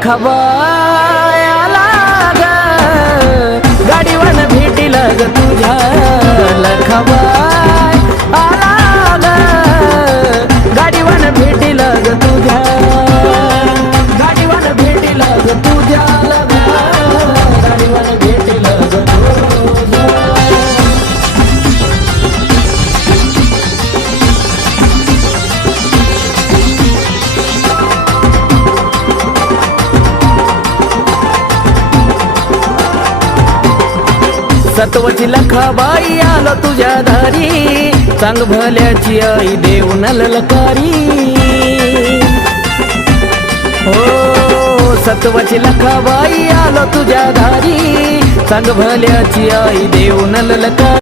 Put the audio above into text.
लखाबाई आला ग गाडीवान भेटीला ग तुझ्या लखाबाई आला ग गाडीवान भेटीला ग तुझ्या गाडीवान भेटीला ग तुझ्या गाडीवान भेटीला ग तुझ्या सत्वची लखाबाई आलो तुझ्या दारी चांग भल्याची आई देऊन ललकारी हो सत्वची लखाबाई आलो तुझ्या दारी चांग भल्याची आई देऊन ललकारी